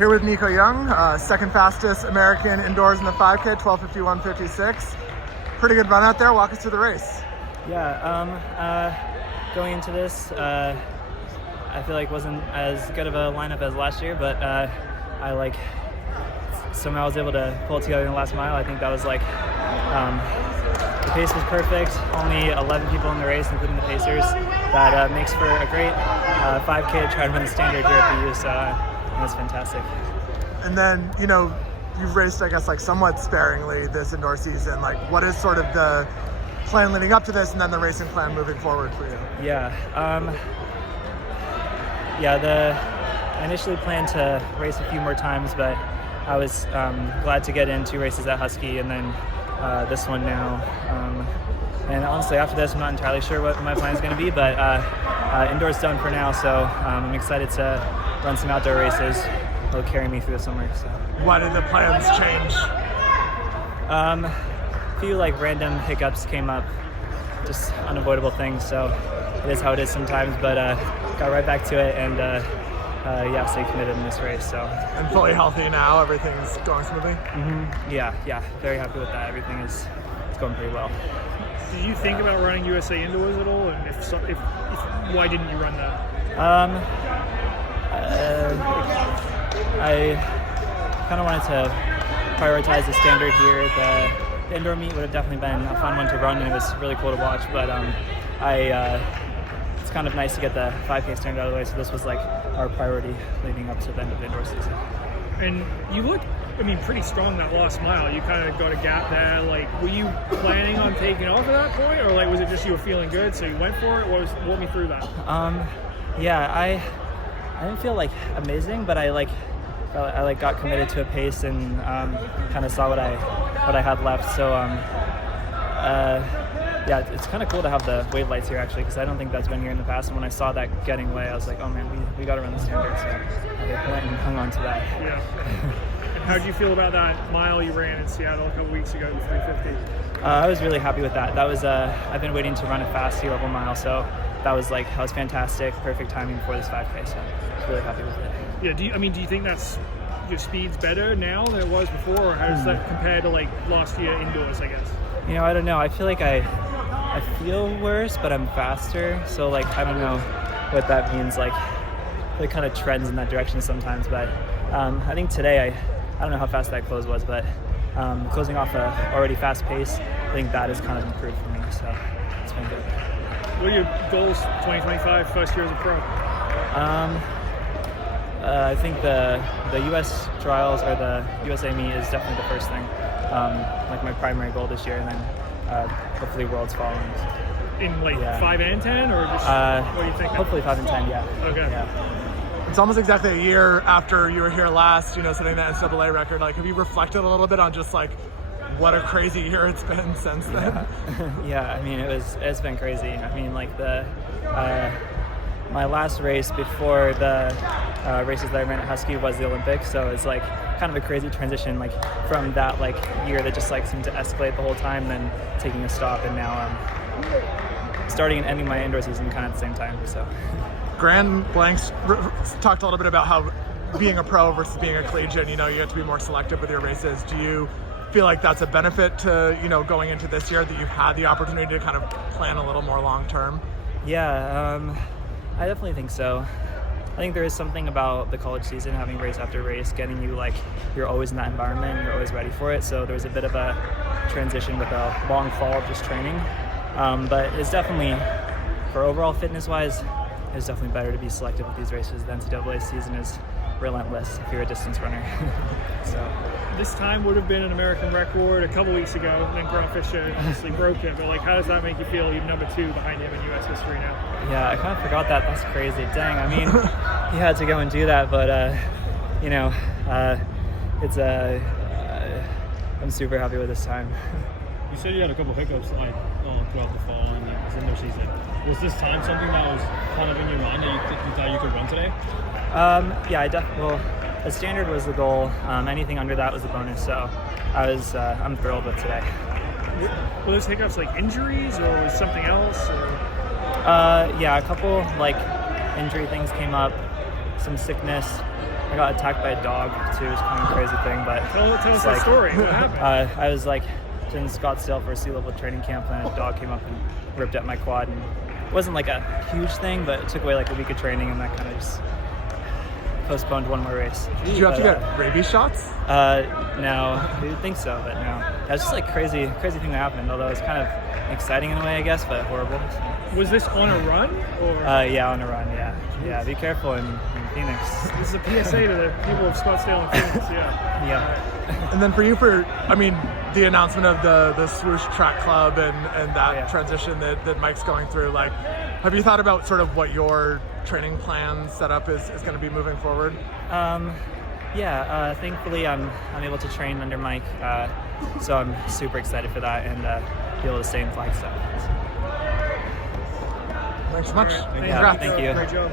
Here with Nico Young, second fastest American indoors in the 5K, 12:51.56. Pretty good run out there. Walk us through the race. Yeah, going into this, I feel like wasn't as good of a lineup as last year, but I somehow was able to pull it together in the last mile. I think that was the pace was perfect. Only 11 people in the race, including the pacers. That makes for a great 5K to try to run the standard here at BU. So it was fantastic. And then, you've raced, I guess, somewhat sparingly this indoor season. What is sort of the plan leading up to this, and then the racing plan moving forward for you? Yeah. I initially planned to race a few more times, but I was glad to get in 2 races at Husky and then this one now. And honestly, after this, I'm not entirely sure what my plan is going to be, but indoors done for now, so I'm excited to run some outdoor races. It'll carry me through the summer. So. Why did the plans change? A few random hiccups came up, just unavoidable things, so it is how it is sometimes, but got right back to it and stay committed in this race. So. And fully healthy now, everything's going smoothly? Mm-hmm. Yeah, very happy with that. Everything is going pretty well. Did you think about running USA indoors at all, and if why didn't you run that? I kind of wanted to prioritize the standard here. The indoor meet would have definitely been a fun one to run, and it was really cool to watch, but it's kind of nice to get the 5K standard out of the way, so this was our priority leading up to the end of the indoor season. And you look, pretty strong that last mile. You kind of got a gap there. Were you planning on taking off at that point, or was it just you were feeling good, so you went for it? Walk me through that. Yeah, I didn't feel amazing, but I got committed to a pace and kind of saw what I had left. So yeah, it's kind of cool to have the wave lights here actually, because I don't think that's been here in the past. And when I saw that getting away, I was like, oh man, we got to run the standard. So I went and hung on to that. Yeah. And how did you feel about that mile you ran in Seattle a couple weeks ago, the 350? I was really happy with that. That was I've been waiting to run a fast sea level mile, so that was fantastic, perfect timing for this 5K. So I was really happy with it. Yeah. Do you think that's your speed's better now than it was before, or how does that compare to last year indoors, I guess? I don't know. I feel I feel worse, but I'm faster. So I don't know what that means. It kind of trends in that direction sometimes. But I think today I don't know how fast that close was, but closing off a already fast pace, I think that has kind of improved for me. So it's been good. What are your goals 2025, first year as a pro? I think the U.S. trials or the USA meet is definitely the first thing. My primary goal this year, and then hopefully Worlds following. In 5 and 10, or just what do you think? Hopefully 5 and 10, yeah. Okay. Yeah. It's almost exactly a year after you were here last, setting that NCAA record. Have you reflected a little bit on just what a crazy year it's been since then? Yeah, it's been crazy. My last race before the races that I ran at Husky was the Olympics, so it's kind of a crazy transition from that year that just seemed to escalate the whole time, then taking a stop, and now starting and ending my indoor season kind of at the same time. So Grand Blanks talked a little bit about how being a pro versus being a collegiate, you have to be more selective with your races. Do you feel like that's a benefit to going into this year, that you've had the opportunity to kind of plan a little more long term? Yeah, I definitely think so. I think there is something about the college season, having race after race, getting you you're always in that environment, you're always ready for it. So there was a bit of a transition with a long fall of just training. But it's definitely, for overall fitness-wise, it's definitely better to be selective with these races. The NCAA season is relentless if you're a distance runner. So this time would have been an American record a couple weeks ago, and then Grant Fisher obviously broke it. But how does that make you feel? You're number 2 behind him in U.S. history now. Yeah, I kind of forgot that. That's crazy. Dang. You had to go and do that, but it's I'm super happy with this time. You said you had a couple hiccups throughout the fall and the indoor season. Was this time something that was kind of in your mind that you thought you could run today? Yeah, the standard was the goal. Anything under that was a bonus. So I'm thrilled with today. Were those hiccups injuries, or was something else? Or? Yeah, a couple injury things came up. some sickness. I got attacked by a dog too. It's kind of a crazy thing, but Tell us it's that story. What happened? I was like in Scottsdale for a sea level training camp, and a dog came up and ripped at my quad, and it wasn't like a huge thing, but it took away like a week of training, and that kind of just postponed one more race. Did you have to get rabies shots? No, I didn't think so, but no. That's just like crazy thing that happened. Although it's kind of exciting in a way, I guess, but horrible. Was this on a run or? Yeah, on a run. Yeah. Be careful in Phoenix. This is a PSA to the people of Scottsdale and Phoenix. Yeah. Yeah. And then for you, the announcement of the swoosh track club and that transition that Mike's going through, like, have you thought about sort of what your training plan setup is going to be moving forward? Thankfully I'm able to train under Mike, so I'm super excited for that and be able to stay in Flagstaff. Thanks so much. Thank Yeah, thank you. Great job.